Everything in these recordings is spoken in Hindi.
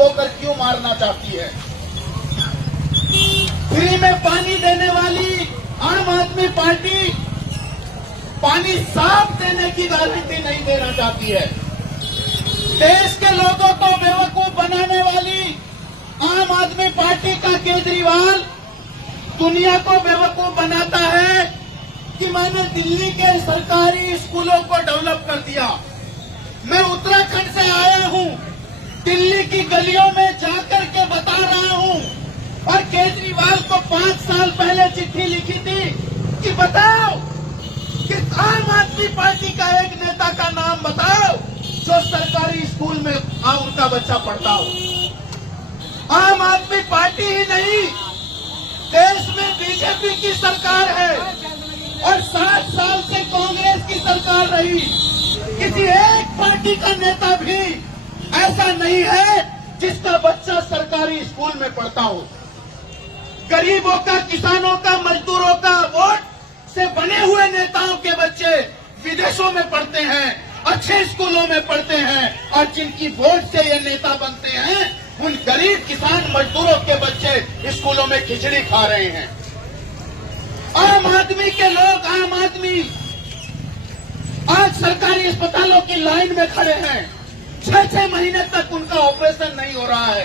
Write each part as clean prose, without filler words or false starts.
बोकर क्यों मारना चाहती है? फ्री में पानी देने वाली आम आदमी पार्टी पानी साफ देने की गारंटी नहीं देना चाहती है। देश के लोगों को बेवकूफ बनाने वाली आम आदमी पार्टी का केजरीवाल दुनिया को बेवकूफ बनाता है कि मैंने दिल्ली के सरकारी स्कूलों को डेवलप कर दिया। मैं उत्तराखंड से आया हूं, दिल्ली की गलियों में जाकर के बता रहा हूं, और केजरीवाल को 5 साल पहले चिट्ठी लिखी थी कि बताओ कि आम आदमी पार्टी का एक नेता का नाम बताओ जो सरकारी स्कूल में उनका बच्चा पढ़ता हो। आम आदमी पार्टी ही नहीं, देश में बीजेपी की सरकार है और 7 साल से कांग्रेस की सरकार रही। किसी एक पार्टी का नेता भी ऐसा नहीं है जिसका बच्चा सरकारी स्कूल में पढ़ता हो। गरीबों का, किसानों का, मजदूरों का वोट से बने हुए नेताओं के बच्चे विदेशों में पढ़ते हैं, अच्छे स्कूलों में पढ़ते हैं, और जिनकी वोट से ये नेता बनते हैं उन गरीब किसान मजदूरों के बच्चे स्कूलों में खिचड़ी खा रहे हैं। आम आदमी के लोग, आम आदमी आज सरकारी अस्पतालों की लाइन में खड़े हैं, 6-6 महीने तक उनका ऑपरेशन नहीं हो रहा है,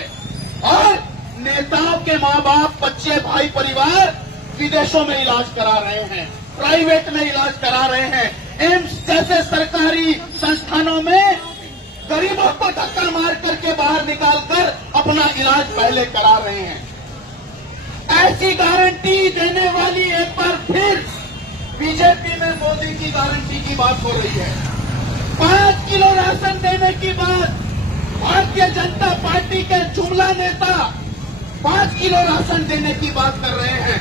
और नेताओं के माँ बाप, बच्चे, भाई, परिवार विदेशों में इलाज करा रहे हैं, प्राइवेट में इलाज करा रहे हैं। एम्स जैसे सरकारी संस्थानों में गरीबों को धक्का मार करके बाहर निकालकर अपना इलाज पहले करा रहे हैं। ऐसी गारंटी देने वाली एक बार फिर बीजेपी में मोदी की गारंटी की बात हो रही है। 5 किलो राशन देने की बात, भारतीय जनता पार्टी के जुमला नेता 5 किलो राशन देने की बात कर रहे हैं।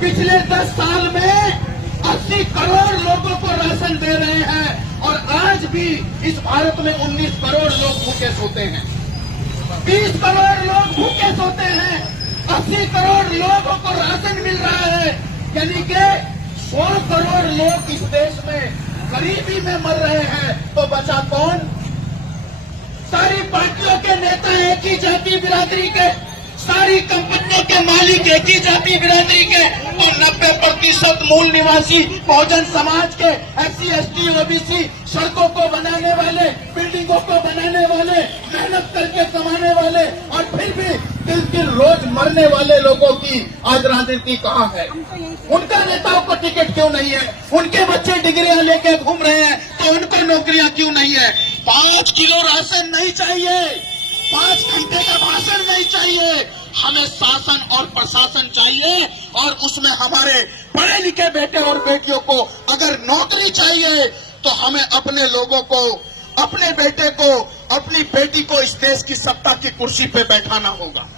पिछले 10 साल में 80 करोड़ लोगों को राशन दे रहे हैं, और आज भी इस भारत में 19 करोड़ लोग भूखे सोते हैं, 20 करोड़ लोग भूखे सोते हैं, 80 करोड़ लोगों को राशन मिल रहा है, यानी कि 100 करोड़ लोग इस देश में गरीबी में मर रहे हैं। तो बचा कौन? सारी पार्टियों के नेता एक ही जाति बिरादरी के, सारी कंपनियों के मालिक एक ही जाति बिरादरी के, और 90% मूल निवासी बहुजन समाज के, SC, ST, OBC, सड़कों को बनाने वाले, बिल्डिंगों को बनाने वाले, मेहनत करके कमाने वाले, और फिर भी दिल रोज मरने वाले लोगों की आज राजनीति कहाँ है? उनका नेताओं को टिकट क्यों नहीं है? उनके बच्चे डिग्रियां लेके घूम रहे हैं तो उनको नौकरियां क्यों नहीं है? 5 किलो राशन नहीं चाहिए, 5 घंटे का भाषण नहीं चाहिए, हमें शासन और प्रशासन चाहिए, और उसमें हमारे पढ़े लिखे बेटे और बेटियों को अगर नौकरी चाहिए तो हमें अपने लोगों को, अपने बेटे को, अपनी बेटी को इस देश की सत्ता की कुर्सी पे बैठाना होगा।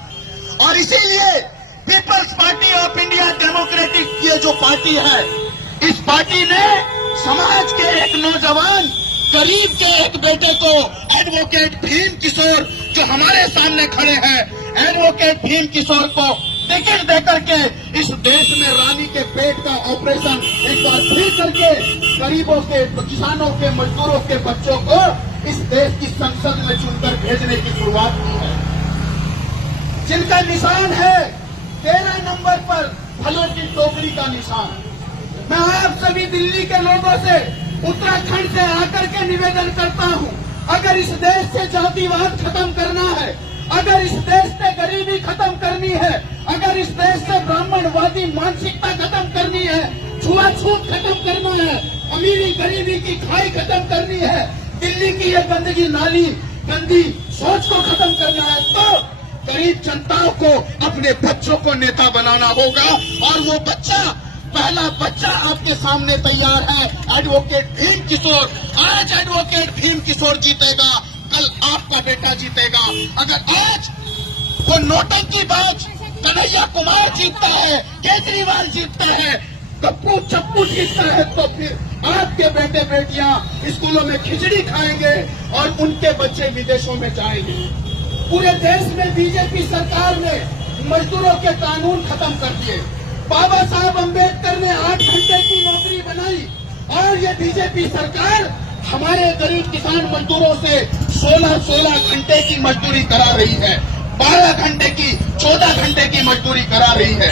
और इसीलिए people's party of India democratic ये जो पार्टी है, इस पार्टी ने समाज के एक नौजवान, गरीब के एक बेटे को, एडवोकेट भीम किशोर जो हमारे सामने खड़े हैं, एडवोकेट भीम किशोर को टिकट देकर के इस देश में रानी के पेट का ऑपरेशन एक बार फिर करके गरीबों के, किसानों के, मजदूरों के बच्चों को इस देश की संसद में चुनकर भेजने की शुरुआत की है, जिनका निशान है 13 नंबर पर फलों की टोकरी का निशान। मैं आप सभी दिल्ली के लोगों से, उत्तराखंड से आकर के निवेदन करता हूं, अगर इस देश से जातिवाद खत्म करना है, अगर इस देश से गरीबी खत्म करनी है, अगर इस देश से ब्राह्मणवादी मानसिकता खत्म करनी है, छुआछूत खत्म करना है, अमीरी गरीबी की खाई खत्म करनी है, दिल्ली की ये गंदगी नाली, गंदी सोच को खत्म करना है, तो गरीब जनता को, अपने बच्चों को नेता बनाना होगा। और वो बच्चा, पहला बच्चा आपके सामने तैयार है, एडवोकेट भीम किशोर। आज एडवोकेट भीम किशोर जीतेगा, कल आपका बेटा जीतेगा। अगर आज वो नौटंकीबाज कन्हैया कुमार जीतता है, केजरीवाल जीतता है, गप्पू चप्पू जीतता है, तो फिर आपके बेटे बेटियां स्कूलों में खिचड़ी खाएंगे और उनके बच्चे विदेशों में जाएंगे। पूरे देश में बीजेपी सरकार ने मजदूरों के कानून खत्म कर दिए। बाबा साहब अम्बेडकर ने 8 घंटे की नौकरी बनाई, और ये बीजेपी सरकार हमारे गरीब किसान मजदूरों से 16-16 घंटे की मजदूरी करा रही है, 12 घंटे की, 14 घंटे की मजदूरी करा रही है।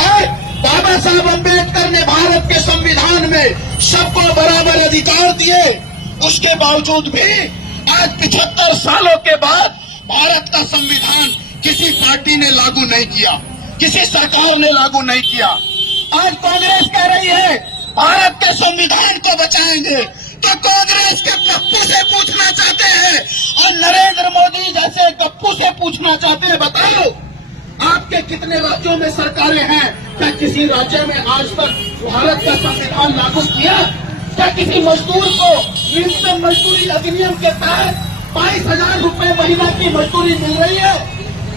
और बाबा साहब अम्बेडकर ने भारत के संविधान में सबको बराबर अधिकार दिए, उसके बावजूद भी आज 75 सालों के बाद भारत का संविधान किसी पार्टी ने लागू नहीं किया, किसी सरकार ने लागू नहीं किया। आज कांग्रेस कह रही है भारत के संविधान को बचाएंगे, तो कांग्रेस के गप्पू से पूछना चाहते हैं और नरेंद्र मोदी जैसे गप्पू से पूछना चाहते हैं, बताओ आपके कितने राज्यों में सरकारें हैं? क्या किसी राज्य में आज तक भारत का संविधान लागू किया? क्या किसी मजदूर को न्यूनतम मजदूरी अधिनियम के तहत 22,000 रुपए महीना की मजदूरी मिल रही है?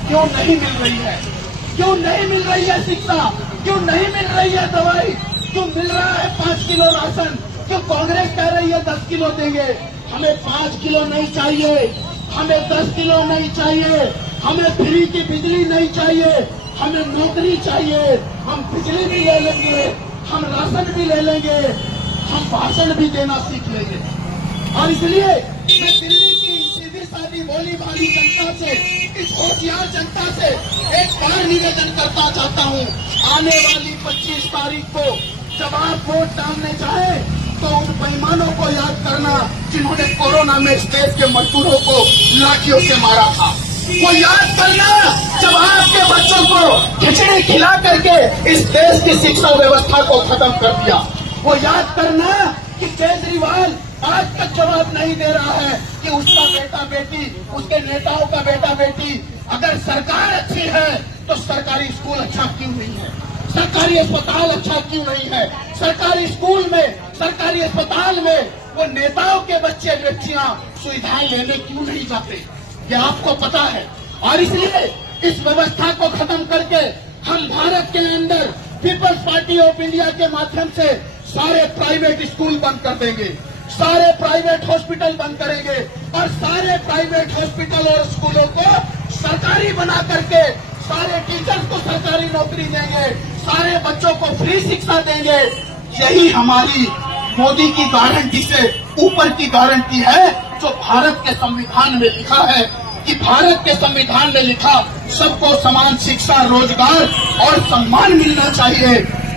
क्यों नहीं मिल रही है? क्यों नहीं मिल रही है शिक्षा? क्यों नहीं मिल रही है दवाई? क्यों मिल रहा है 5 किलो राशन? क्यों कांग्रेस कह रही है 10 किलो देंगे? हमें 5 किलो नहीं चाहिए, हमें 10 किलो नहीं चाहिए, हमें फ्री की बिजली नहीं चाहिए, हमें नौकरी चाहिए। हम बिजली भी ले लेंगे, हम राशन भी ले लेंगे, हम भाषण भी देना सीख लेंगे। और इसलिए मैं दिल्ली की सीधी सादी भोली भाली जनता से, इस होशियार जनता से एक बार निवेदन करना चाहता हूँ, आने वाली 25 तारीख को जब आप वोट डालने जाए तो उन बेईमानों को याद करना जिन्होंने कोरोना में इस देश के मजदूरों को लाठियों से मारा था। वो याद करना जब आपके बच्चों को खिचड़ी खिला करके इस देश की शिक्षा व्यवस्था को खत्म कर दिया। वो याद करना कि केजरीवाल आज तक जवाब नहीं दे रहा है कि उसका बेटा बेटी, उसके नेताओं का बेटा बेटी, अगर सरकार अच्छी है तो सरकारी स्कूल अच्छा क्यों नहीं है? सरकारी अस्पताल अच्छा क्यों नहीं है? सरकारी स्कूल में, सरकारी अस्पताल में वो नेताओं के बच्चे बच्चियां सुविधाएं लेने क्यों नहीं जाते? ये आपको पता है। और इसलिए इस व्यवस्था को खत्म करके हम भारत के अंदर पीपल्स पार्टी ऑफ इंडिया के माध्यम से सारे प्राइवेट स्कूल बंद कर देंगे, सारे प्राइवेट हॉस्पिटल बंद करेंगे और सारे प्राइवेट हॉस्पिटल और स्कूलों को सरकारी बना करके सारे टीचर्स को सरकारी नौकरी देंगे, सारे बच्चों को फ्री शिक्षा देंगे। यही हमारी मोदी की गारंटी से ऊपर की गारंटी है, जो भारत के संविधान में लिखा है कि भारत के संविधान में लिखा सबको समान शिक्षा, रोजगार और सम्मान मिलना चाहिए।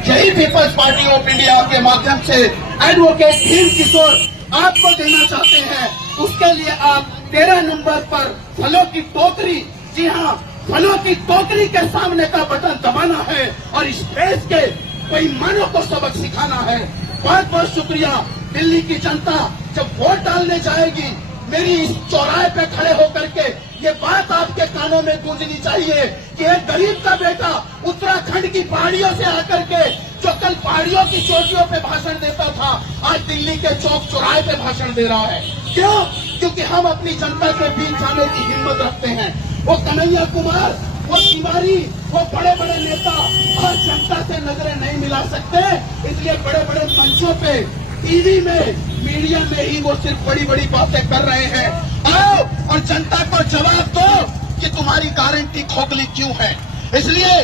यही पीपल्स पार्टी ऑफ इंडिया के माध्यम से एडवोकेट भीम किशोर आपको देना चाहते हैं। उसके लिए आप 13 नंबर पर फलों की टोकरी, जी हाँ, फलों की टोकरी के सामने का बटन दबाना है और इस देश के बेईमानों को सबक सिखाना है। बहुत बहुत शुक्रिया। दिल्ली की जनता जब वोट डालने जाएगी, मेरी इस चौराहे पे खड़े होकर के ये बात आपके कानों में गूंजनी चाहिए कि एक गरीब का बेटा उत्तराखंड की पहाड़ियों से आकर के, जो कल पहाड़ियों की चोटियों पे भाषण देता था, आज दिल्ली के चौक चौराहे पे भाषण दे रहा है। क्यों? क्योंकि हम अपनी जनता के बीच जाने की हिम्मत रखते हैं। वो कन्हैया कुमार, वो तिवारी, वो बड़े बड़े नेता आज जनता से नजरें नहीं मिला सकते, इसलिए बड़े बड़े मंचों पे, टीवी में, मीडिया में ही वो सिर्फ बड़ी बड़ी बातें कर रहे हैं। आओ और जनता को जवाब दो कि तुम्हारी गारंटी खोखली क्यों है। इसलिए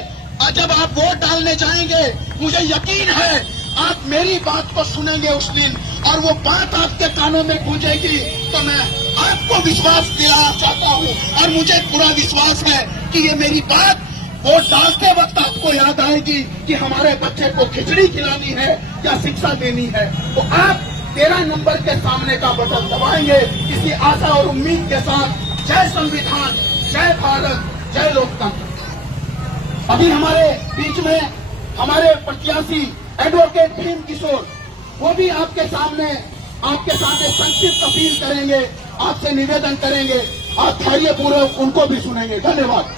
जब आप वोट डालने जाएंगे, मुझे यकीन है आप मेरी बात को सुनेंगे उस दिन और वो बात आपके कानों में गूंजेगी, तो मैं आपको विश्वास दिलाना चाहता हूँ और मुझे पूरा विश्वास है कि ये मेरी बात वोट डालते वक्त आपको याद आएगी कि हमारे बच्चे को खिचड़ी खिलानी है या शिक्षा देनी है। तो आप 13 नंबर के सामने का बटन दबाएंगे इसी आशा और उम्मीद के साथ। जय संविधान, जय भारत, जय लोकतंत्र। अभी हमारे बीच में हमारे प्रत्याशी एडवोकेट भीम किशोर, वो भी आपके सामने संक्षिप्त अपील करेंगे, आपसे निवेदन करेंगे। आप धैर्यपूर्वक उनको भी सुनेंगे। धन्यवाद।